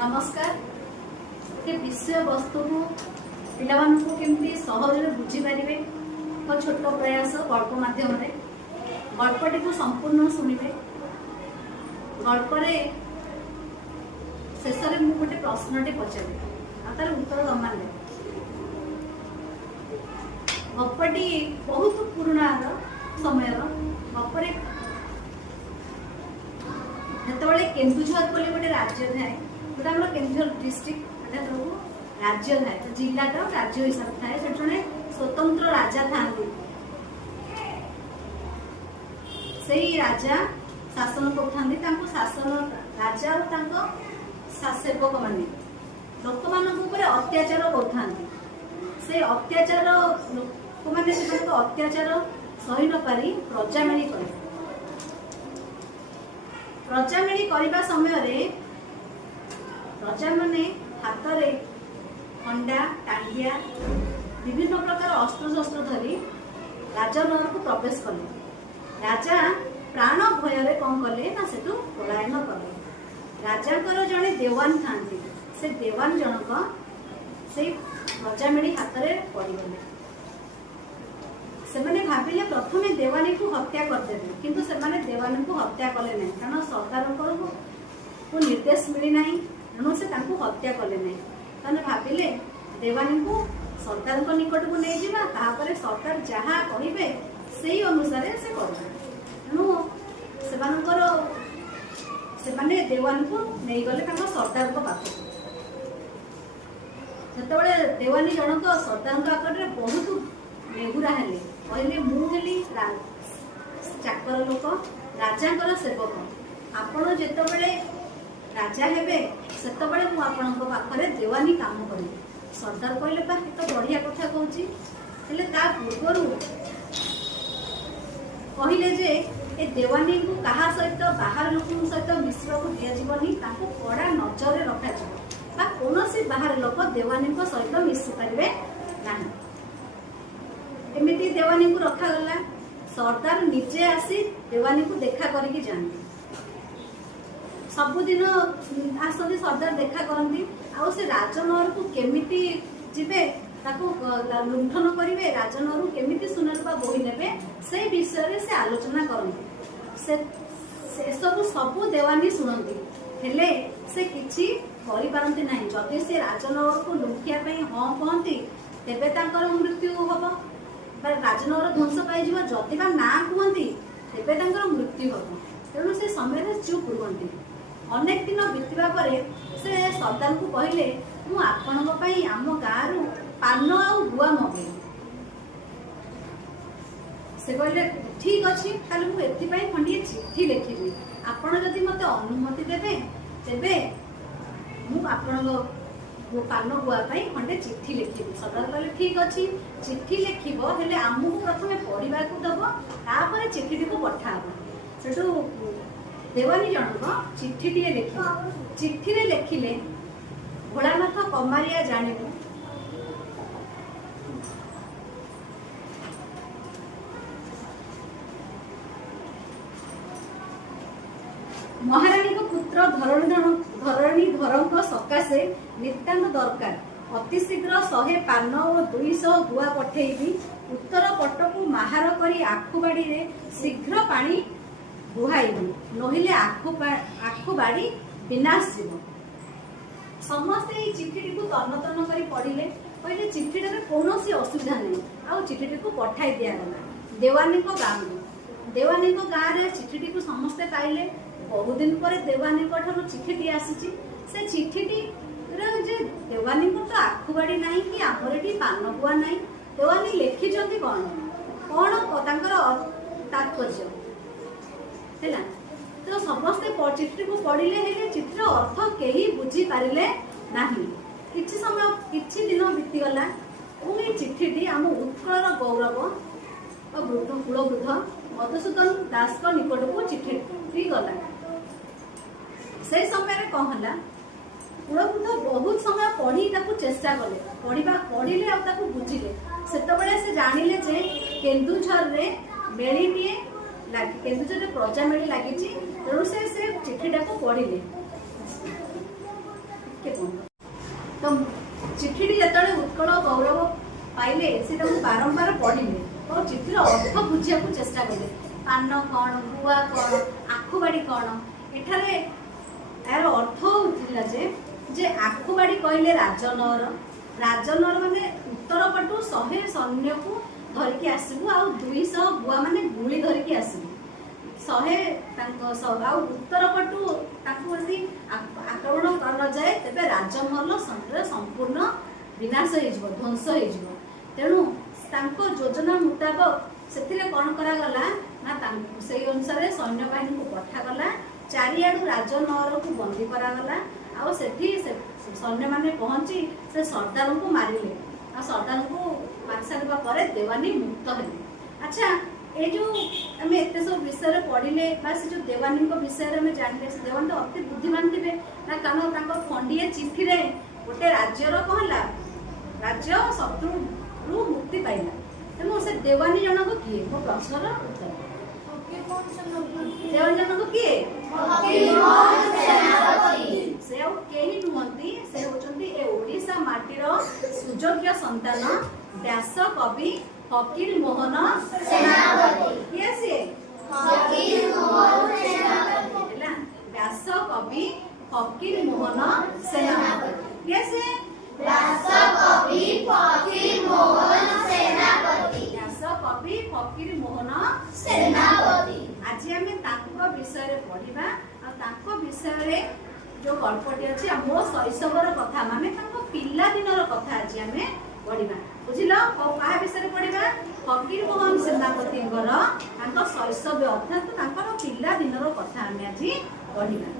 नमस्कार। गोटे विषय वस्तु को पिलामानंकु केमती सहज बुझी पारिबे एक छोट प्रयास गल्प माध्यम गल्पटी को संपूर्ण शुणिबे। गल्प शेष में मुझे गोटे प्रश्नटे पचारि तार उत्तर समान दे। गपटी बहुत पुराना समय गपरे जो केन्दुझर बोले गोटे राज्य थाए गोटे आम केन्दुझर डिस्ट्रिक्ट राज्य थाए तो जिलाटा राज्य हिसाब थाए से जड़े स्वतंत्र राजा था। से राजा शासन कर शासन राजा और सेवक माने लोक मान अत्याचार कर अत्याचार लोक मैंने अत्याचार सही न पारी प्रजामेली कर प्रजामेली करने समय प्रजा माने हाथ में खंडा टांगिया विभिन्न प्रकार अस्त्र शस्त्र धरी राजनगर को प्रवेश कले। राजा प्राण भय कौन कले ना से पलायन कले। राजा जड़े देवान था से देवान जनक से प्रजामेली हाथ में पड़गले। से भाविले प्रथमे देवानी को हत्या करदेवे किंतु से देवानी को हत्या कले नहीं कारण सरकार को निर्देश मिलना तेणु से हत्या कले नहीं। तेना भाविले देवानी को सरकार को निकट को नहीं जावा सरकार जहाँ कहे से अनुसार से करें तेणु से देवानी को नहीं गले सरकार को पाख से देवानी जनक सरकार आगे बहुत बेहुरा हेले कहले मुझे चाकर लोक राजा सेवक आपण जिते राजा हेबे सेतबेले मु आपणक पाखरे देवानी काम करी। सरदार कहले बा तो बढ़िया कथा कहूची हेले ता पूर्वरु कहले जे ए देवानी को कहा सहित बाहर लोक सहित मिश्र को दिया जीवनी ताको कड़ा नजर रे रखा जीव बा कोनोसी बाहर लोक देवानी को सहित मिसि परिबे नाही। एमिति देवानी को रखा गला। सरदार निजे आसी देवानी को देखा करके जाते सबुदिन आसती सरदार देखा करती आउ से राजनगर को केमिति जिबे ताको लुंठन करेंगे राजनगर को केमिति सुनरपा बोही नेबे से विषय से आलोचना करती से सबू देवानी शुणती हेले से किछि करि पारंती नाही। जदि से राजनगर को लुंठिया पई हाँ कहती तेबे तांकर मृत्यु होबो राजनगर ध्वंस पाई जदि ना कहती तेबे तांकर मृत्यु हम तेणु से समय चुप रुहती। अनेक दिन बीतवा पर से सरदार को कहले मु आपणक आम गाँव पान आ गुआ मगे से कहले ठीक अच्छे ताले मु एथिपाई खंडिए चिट्ठी लिखिबी आपण जदि मते अनुमति देबे तेबे मु आपणक पान गुआ खंडे चिट्ठी लिखिबी। सरदार कहले ठीक अच्छी चिट्ठी लिखिब हेले आमको प्रथमे पढ़ा दब तापर चिट्ठी को पठाब। सेठू देवानी जनक चिट्ठी लिख चिट्ठी रे लिखिले भोलानाथ कमारिया जानिबु महारानी को पुत्र धरणीधर सकाशे नितांत दरकार अति शीघ्र 100 पान और 200 गुआ पठेबी उत्तर पट को माहार करी आखुबाड़ी रे शीघ्र पानी बुहाइबी नहिले आखु बाड़ी विनाश जीव। समस्ते ये चिट्ठी को तन्न तन्न कर पढ़िले कहले चिट्ठी कौन असुविधा नहीं आ चिट्ठी को पठाई दिगला देवानी को गाँव देवानी को गाँव में चिट्ठी को समस्ते पाइले। बहुत दिन पर देवानी चिट्ठी आसी से चिट्ठी देवानी को तो आखुबाड़ी ना कि आमर ये पान गुआ ना देवानी लिखिं कौन कौन तात्पर्य है तो समस्ते चिट्ठी को पढ़िले हेले चिट्ठीर अर्थ कहीं बुझी पारिले नाही। किछि समय किछि दिन बीतीगला पुणी चिट्ठी आम उत्कलर गौरव और वृद्ध कुलवृद्ध मधुसूदन दास निकट को चिट्ठी गला। से समय कौन है कुलवृद्ध बहुत समय पढ़ी चेष्टा कले पढ़िले बुझिले से जानिले जे केन्दुझर रे मेलीटीए केन्दुझर प्रजा मेली लगी तेणु से चिठीटा को पढ़िले पाइले सेटा बारंबार पढ़िले और चिठीर अर्थ बुझिया चेष्टा कले पान कौन गुआ कौन आखुबाड़ी कौन एठारे यार अर्थ होता जे आखुबाड़ी कहले राजनगर राजनगर माने उत्तर पटु 100 सैन्य को धरिकी आसबू आ 200 गुआ माने गुली धरिकी आसबू 100 उत्तर पटु यदि आक्रमण कर जाए तेरे राजमहल संपूर्ण विनाश हो ध्वंस हो तेणु योजना मुताबक से कौन करागला ना से अनुसार सैन्य बाहिनी को पठागला चारिआडू राजनगर को बंदी करागला आ सैन्य मैंने पहुंची से सरदार को मारिले आ सरदार को मार सारा पर देवानी मुक्त हेले। अच्छा ये जो आम एत सब विषय पढ़िले से जो देवानी विषय में जानले से देवानी तो अति बुद्धिमान थे ना कारण खंडीय चिठी रे गोटे राज्यर कहला राज्य शत्रु मुक्ति पाइला तेणु से देवानी जनक किए मो प्रश्नर उत्तर देवानी जनक किए से कहीं नुहति से होचंती ए ओडिशा माटीर सुयोग्य संतान व्यास कवि फकीर मोहन सेनापति किए से फकीर मोहन सेनापति हैला व्यास कवि फकीर मोहन सेनापति किए से व्यास कवि फकीर मोहन सेनापति व्यास कवि फकीर मोहन सेनापति आज आमे तांको विषय रे पढिबा आ तांको विषय रे जो गल्पटी अछि मो शैशवर कथा माने तांको पिल्ला दिनर कथा आज आमे पढिबा बुझिलो का विषय रे पढिबा फकीर मोहन सेनापति शैशव अर्थात तांकर पिल्ला दिनर कथा आमे आज पढिबा।